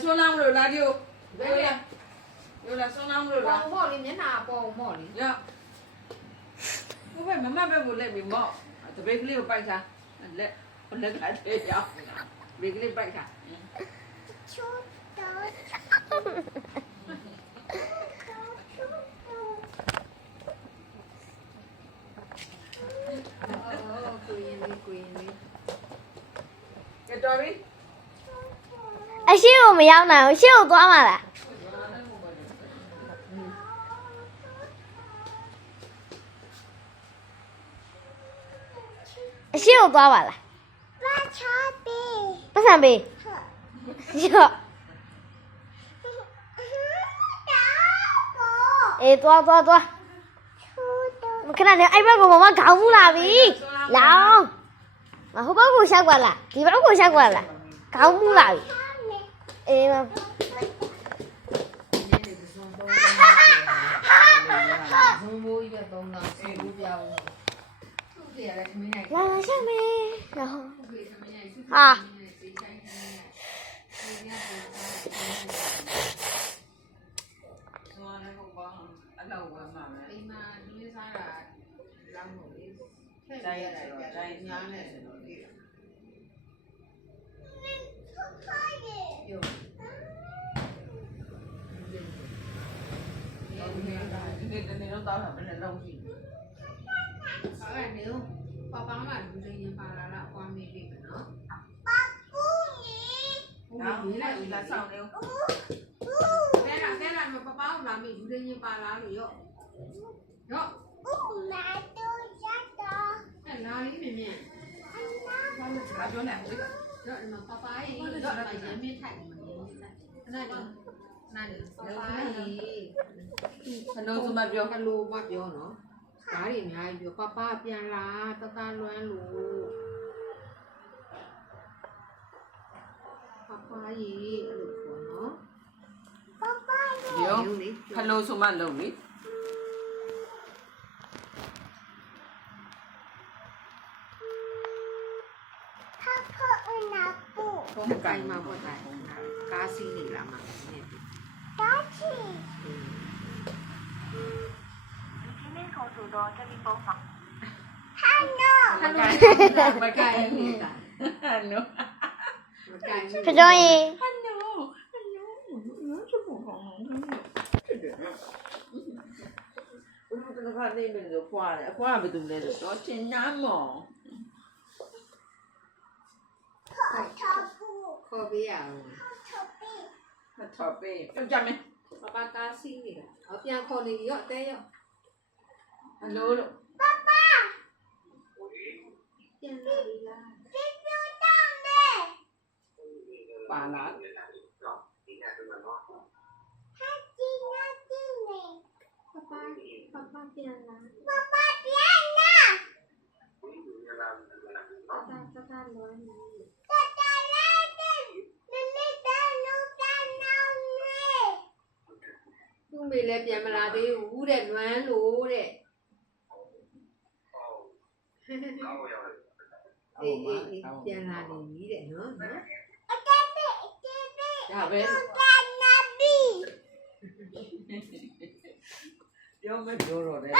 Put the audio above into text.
ဆွမ်းလောင်းမလို့လာကြိုဘယ်ရရောလာဆွမ်းလောင်းမလို့လားပေါ့လေမျက်နှာပေါ်မော့လေရဘယ်မမပဲကိုလက်ပြီးမော့တပိတ်ကလေးကိုပိုက်ထားလက်ကတဲ့ရဘေးကလေးပိုက်ထားချိုးတော့ကိုရင်လေးကဲတော်ပြီအရှိကိုမရောက်နိုင်ဘူးရှေ့ကိုသွားမှာလားအရှိကိုသွားပါလားပတ်စံပေးရော့အေးသွားခဏနေအဲ့ဘက်ကမမခေါင်းမူလာပြီလောင်းမဟိုဘက်ကိုရှောက်ပါလားဒီဘက်ကိုရှောက်ပါလားခေါင်းမူလာပြီအေးမဇုံမိုးကြီးပဲ3000စီဘူးပြောင်းသူ့ပြရတဲ့ခမင်းနိုင်လာရှောက်မယ်လောင်းဟာအိမ်မှာဒီနေ့စားတာလောင်းလို့လေတိုင်းညားနေတယ်လို့လေဒီနေ့တော့တောင်းတာဘယ်နဲ့လုံးရှိအဲ့နေပပကလူတွေရင်ပါလာတော့အကွာမေးပြီနော်ဟုတ်ပြီလာဆောင်နေဦးတဲလာမပပကလာမေးလူတွေရင်ပါလာလို့ရော့အဲ့လာလေးမြင်ဘာလို့စကားပြောနေလဲရော့ဒီမှာပပကြီးရော့ဒီမှာရမ်းမေးထိုက်နေတယ်နားလေပပကြီးဟယ်လိုဆိုမှပြောဟယ်လိုမှပြောနော်ဒါတွေအများကြီးပြောပပပြန်လာတလွမ်းလို့ပပကြီးအဲ့လိုပြောနော်ပြောဟယ်လိုဆိုမှလုံးလေဘုံကိုင်မှာပေါ့တိုင်ကားစီးနေလာမှာကားစီးမကိုင်နေတာနော်ခကြောရေချစ်ဖို့ကောင်းတယ်ဘယ်လိုကနေမလို့ဖွာတယ်အဖွားကဘယ်သူလဲဆိုတော့တင်နာမော်ခေါ်ပေးရအောင်ထော်ပေးကြောက်ကြမယ်ပပကားစီးနေတာဟောပြန်ခေါ်နေရော့တဲရော့ဟယ်လိုလို့ပြန်လာပြီလားပါလားပပပြန်လာတလွမ်းသူ့မေလည်းပြန်မလာသေးဘူးတဲ့လွမ်းလို့တဲ့အေးပြန်လာနေပြီတဲ့နော်ဒါပဲပြောမပြောတော့တယ်